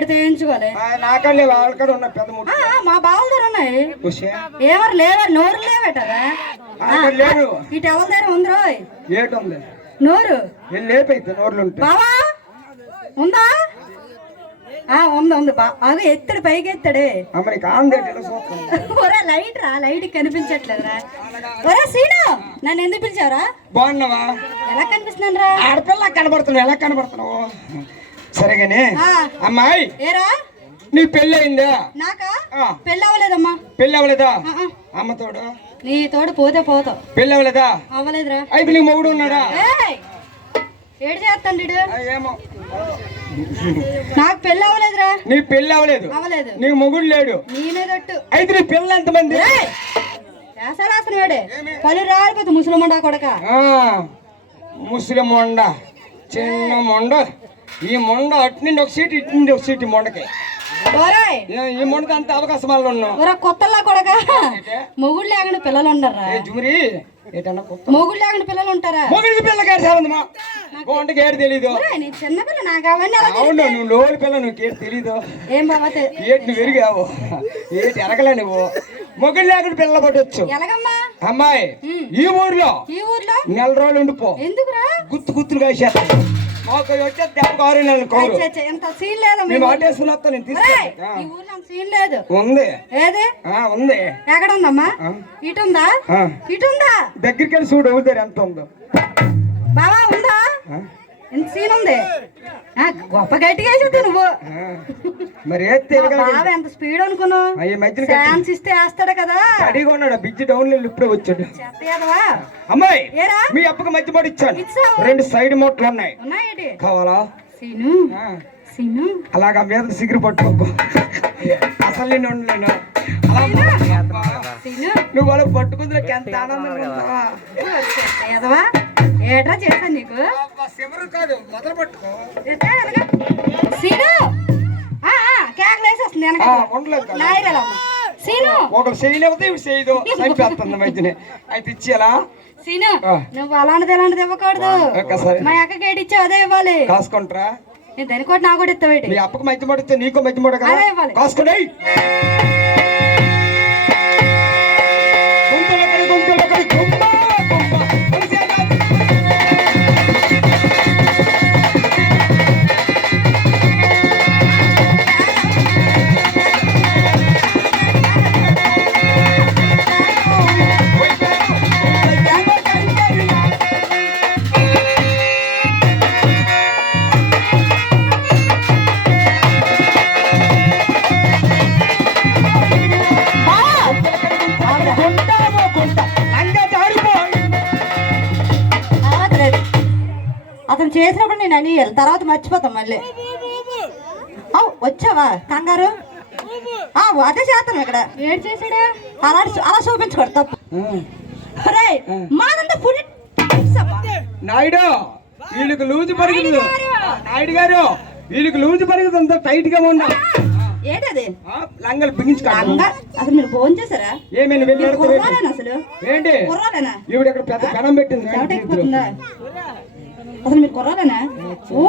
వీడితో నాకల్లే ఉన్న పెద్ద ముట్టు. మా బావుల దగ్గర ఉన్నాయి. ఖుషి ఏమరు లేవా? నోరు అక్కడ? లేరు? ఇటు ఎవరి దగ్గర ఉంది ఏటుంది నోరు. లేపైతే నోర్లు బావా? ఉందా? ఆ ఉంది ఉంది. బా అవి ఎత్తాడు పైకి ఎత్తాడే. ఒరే లైట్ రా లైట్ కనిపించట్లేదురా. ఒరే సీను నన్ను ఎందుకు పిలిచావురా? బాగున్నావా? ఎలా కనిపిస్తున్నాను రా ఆడపిల్ల కనబడుతున్నావు ఎలా కనబడుతున్నావు? సరేగానే. అమ్మాయి! ఏరా? నీ పెళ్ళి అయిందా నాకా. పెళ్ళి అవ్వలేదమ్మా పెళ్ళి అవ్వలేదా. అమ్మ తోడు? నీ తోడు పోతే పోతావు. పెళ్ళి అవ్వలేదా అవ్వలేదురా. అయితే నీ మొగుడు ఉన్నాడా! ఏడు చేస్తాడు ఆ, ఏమో. నాకు పెళ్ళి అవ్వలేదురా నీ పెళ్ళి అవ్వలేదు. అవ్వలేదు నీ మొగుడు లేడు. నేనే తట్టు. అయితే నీ పిల్లలు ఎంతమంది? వేసారాసిన వాడే. పలు రాలిపోతుంది ముసలమండా కొడక. ఆ, ముస్లిం మొండ. చిన్న మొండ. ఈ మొండ అటు నుండి ఒక సీట్ ఇటు నుండి ఒక సీట్ ఈ మొండకి. ఈ మొండకి అంత అవకాశం ఒరా కొత్తలా కొడక? మొగుడు లేకుండా పిల్లలు ఉండరా జుమరి? మొగుడు లేకుండా పిల్లలు ఉంటారా మొగుడికి పిల్ల గారి సంబంధమా మొండకి ఏడు తెలీదు. ఒరేయ్, నీ చిన్నపిల్ల నాకు అవన్నీ? అవును నువ్వు లోని పిల్ల నువ్వు ఏడు తెలీదు. ఏం బాబా ఏటి నువ్వు ఎరిగావు. ఏటి ఎరగలే నువ్వు. మొగుడు లేకుండా పిల్ల పట్టొచ్చు. ఎలాగమ్మా? అమ్మాయి. ఈ ఊర్లో ఈ ఊర్లో? నెల రోజులు ఉండిపో. ఎందుకురా? గుత్తు గుత్తులు కాసేస్తా మాకు వచ్చే దెబ్బ ఆరు నెలలు కౌరు ఛే, ఛే, ఇంత సీన్ లేదా మేము నేను. ఈ ఊర్లో అంత సీన్ లేదు. ఉంది. ఏది? ఆ ఉంది. ఎక్కడ ఉందమ్మా. ఇటు ఉందా. ఇటు ఉందా దగ్గరికి వెళ్ళి చూడు అవుతారు ఎంత ఉందో. బావా ఉందా? ఇంత సీన్ ఉంది. గొప్ప గట్టిగా వేసేద్దు నువ్వు. మరి ఎంత స్పీడ్ అనుకున్నావు? ఛాన్స్ ఇస్తే వేస్తాడు కదా. అడిగి ఉన్నాడు. బిజ్జి డౌన్ వెళ్ళి ఇప్పుడే వచ్చాడు. అమ్మాయి ఏరా? మీ అప్పకి మధ్య పడి ఇచ్చాను. రెండు సైడ్ మోట్లు ఉన్నాయి. కావాలా? సీను. ఆ. సీను. అలాగా మీద సిగురు పట్టుకోకు. అసలు నేను ఉండలేను. నువ్వు వాళ్ళకి పట్టుకుందులోకి ఎంత ఆనందంగా ఏదవా? ఏట్రా చేశాను నీకు? కాదు. మొదలు పట్టుకో? సీను. ఒకరు చేయలేకపోతే ఇవి చేయదు చంపేస్తుంది మధ్యనే అయితే ఇచ్చేలా? సీను. నువ్వు అలాంటిది ఎలాంటిది ఇవ్వకూడదు. ఒక్కసారి. మా అక్కకి ఏటి ఇచ్చావు అదే ఇవ్వాలి. కాసుకుంటారా? నేను దాని కూడా నా కూడా ఇస్తావేటి మీ అప్పకి మధ్య పడితే నీకు మధ్య పడ కదా? అదే ఇవ్వాలి. కాసుకుని. అతను చేసినప్పుడు నేను అని తర్వాత మర్చిపోతాం మళ్ళీ. వచ్చావా? కంగారు? ఆ, అదే చేస్తాను ఇక్కడ. ఏడు చేసాడా అలా అలా చూపించకూడదు తప్పు. మాదంతా ఫుల్ నాయుడు వీళ్ళకి లూజు నాయుడు గారు వీళ్ళకి లూజు టైట్గా ఏంటది లంగలు అసలు మీరు ఫోన్ చేశారా? ఏమైనా వెళ్ళి అసలు? ఏంటి? ఈవిడ ఇక్కడ పెద్ద పెనం పెట్టింది. అసలు మీరు కుర్రాలేనా ఓ